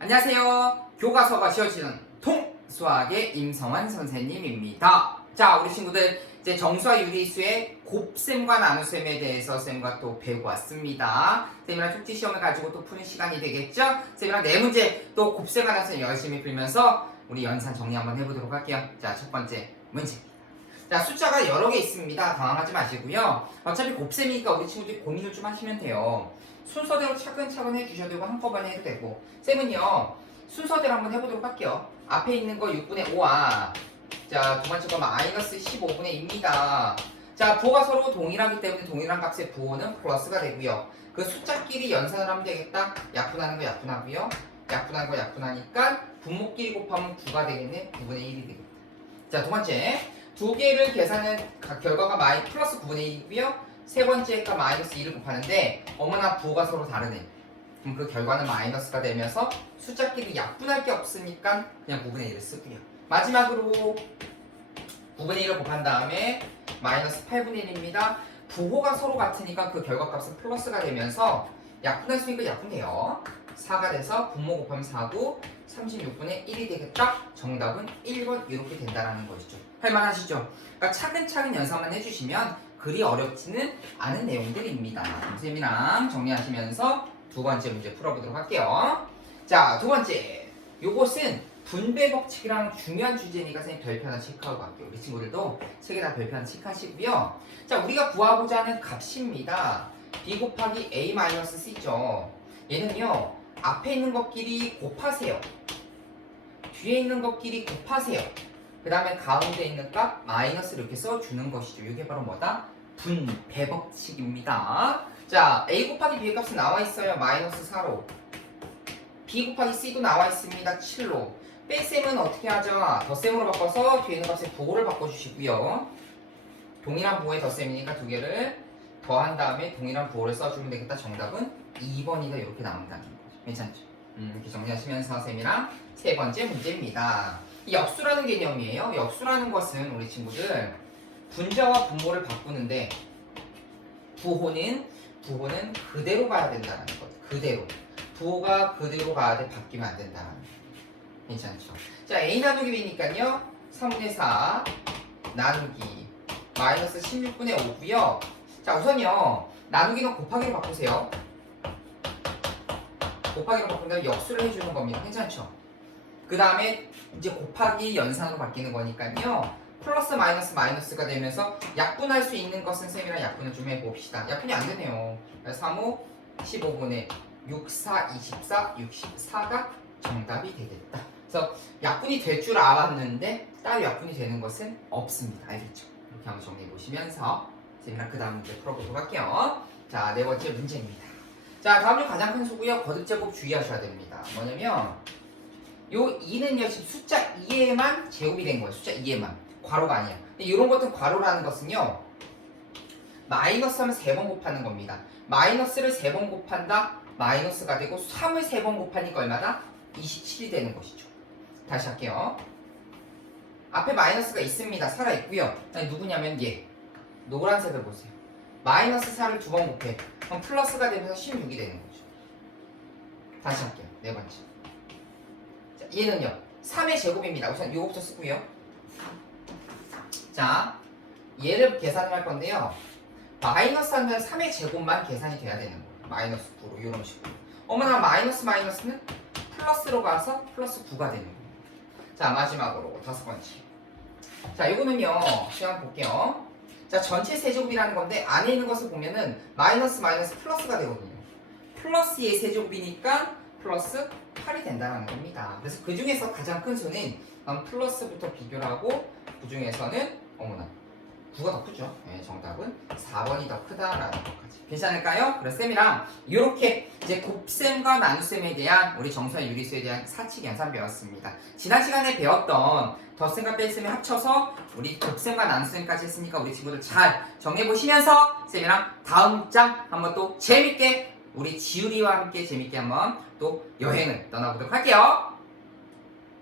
안녕하세요. 교과서가 지어지는 통수학의 임성환 선생님입니다. 자, 우리 친구들 이제 정수와 유리수의 곱셈과 나눗셈에 대해서 쌤과 또 배우고 왔습니다. 쌤이랑 쪽지 시험을 가지고 또 푸는 시간이 되겠죠? 쌤이랑 네 문제 또 곱셈과 나눗셈 열심히 풀면서 우리 연산 정리 한번 해보도록 할게요. 자, 첫 번째 문제입니다. 자, 숫자가 여러 개 있습니다. 당황하지 마시고요. 어차피 곱셈이니까 우리 친구들이 고민을 좀 하시면 돼요. 순서대로 차근차근 해주셔도 되고 한꺼번에 해도 되고. 쌤은요 순서대로 한번 해보도록 할게요. 앞에 있는 거 6분의 5와 자두 번째 거 마이너스 15분의 2입니다. 자 부호가 서로 동일하기 때문에 동일한 값의 부호는 플러스가 되고요. 그 숫자끼리 연산을 하면 되겠다. 약분하는 거 약분하고요. 약분하는 거 약분하니까 분모끼리 곱하면 9가 되겠네. 9분의 1이 되겠다. 자두 번째. 두 개를 계산한 가- 결과가 마이 플러스 9분의 1이고요 세 번째가 마이너스 2를 곱하는데 어머나 부호가 서로 다르네. 그럼 그 결과는 마이너스가 되면서 숫자끼리 약분할 게 없으니까 그냥 9분의 1을 쓰고요. 마지막으로 9분의 1을 곱한 다음에 마이너스 8분의 1입니다. 부호가 서로 같으니까 그 결과값은 플러스가 되면서 약분할 수 있는 거 약분해요. 4가 돼서 분모 곱하면 4고 36분의 1이 되겠다. 정답은 1번 이렇게 된다라는 것이죠. 할만하시죠? 그러니까 차근차근 연산만 해주시면 그리 어렵지는 않은 내용들입니다. 선생님이랑 정리하시면서 두 번째 문제 풀어보도록 할게요. 자, 두 번째. 요것은 분배 법칙이랑 중요한 주제니까 선생님 별표 하나 체크하고 갈게요. 우리 친구들도 책에 다 별표 하나 체크하시고요. 자, 우리가 구하고자 하는 값입니다. b 곱하기 a 마이너스 c죠. 얘는요, 앞에 있는 것끼리 곱하세요. 뒤에 있는 것끼리 곱하세요. 그 다음에 가운데 있는 값 마이너스를 이렇게 써주는 것이죠. 이게 바로 뭐다? 분배 법칙입니다. 자, a 곱하기 b의 값은 나와 있어요. 마이너스 4로. b 곱하기 c도 나와 있습니다. 7로. 뺄셈은 어떻게 하죠? 덧셈으로 바꿔서 뒤에 있는 값의 부호를 바꿔주시고요. 동일한 부호의 덧셈이니까 두 개를 더한 다음에 동일한 부호를 써주면 되겠다. 정답은 2번이다. 이렇게 나온다는 거죠. 괜찮죠? 음, 이렇게 정리하시면서 쌤이랑 세 번째 문제입니다. 이 역수라는 개념이에요. 역수라는 것은 우리 친구들 분자와 분모를 바꾸는데 부호는 부호는 그대로 가야 된다는 것. 그대로. 부호가 그대로 가야 돼 바뀌면 안 된다는 거. 괜찮죠? 자, a 나누기 b니까요. 3분의 4 나누기 마이너스 16분의 5고요. 자, 우선요. 나누기는 곱하기로 바꾸세요. 곱하기로 바꾼다면 역수를 해주는 겁니다. 괜찮죠? 그 다음에 이제 곱하기 연산으로 바뀌는 거니까요. 플러스 마이너스 마이너스가 되면서 약분할 수 있는 것은 쌤이랑 약분을 좀 해봅시다. 약분이 안 되네요. 3, 5, 15분의 6, 4, 24, 64가 정답이 되겠다. 그래서 약분이 될 줄 알았는데 따로 약분이 되는 것은 없습니다. 알겠죠? 이렇게 한번 정리해 보시면서 쌤이랑 그 다음 문제 풀어보도록 할게요. 자, 네 번째 문제입니다. 자, 다음 중 가장 큰 수고요. 거듭 제곱 주의하셔야 됩니다. 뭐냐면 요 2는요 지금 숫자 2에만 제곱이 된 거예요. 숫자 2에만 괄호가 아니야. 근데 이런 것들 괄호라는 것은요 마이너스 하면 3번 곱하는 겁니다. 마이너스를 3번 곱한다 마이너스가 되고 3을 3번 곱하니까 얼마다? 27이 되는 것이죠. 다시 할게요. 앞에 마이너스가 있습니다. 살아 있고요. 아니, 누구냐면 얘 노란색을 보세요. 마이너스 4를 두 번 곱해. 그럼 플러스가 되면서 16이 되는 거죠. 다시 할게요. 네 번째. 자, 얘는요. 3의 제곱입니다. 우선 요거부터 쓰고요. 자, 얘를 계산을 할 건데요. 마이너스 하면 3의 제곱만 계산이 돼야 되는 거예요. 마이너스 9로 이런 식으로. 어머나 마이너스 마이너스는 플러스로 가서 플러스 9가 되는 거예요. 자, 마지막으로 다섯 번째. 자, 이거는요. 시간 볼게요. 자, 전체 세제곱이라는 건데 안에 있는 것을 보면은 마이너스 마이너스 플러스가 되거든요. 플러스의 세제곱이니까 플러스 8이 된다는 겁니다. 그래서 그 중에서 가장 큰 수는 음, 플러스부터 비교를 하고 그 중에서는 어머나 9가 더 크죠. 네, 정답은 4번이 더 크다라는 것까지. 괜찮을까요? 그래서 쌤이랑 이렇게 이제 곱셈과 나눗셈에 대한 우리 정수와 유리수에 대한 사칙 연산 배웠습니다. 지난 시간에 배웠던 덧셈과 뺄셈을 합쳐서 우리 곱셈과 나눗셈까지 했으니까 우리 친구들 잘 정리해 보시면서 쌤이랑 다음 장 한번 또 재밌게 우리 지우리와 함께 재밌게 한번 또 여행을 떠나보도록 할게요.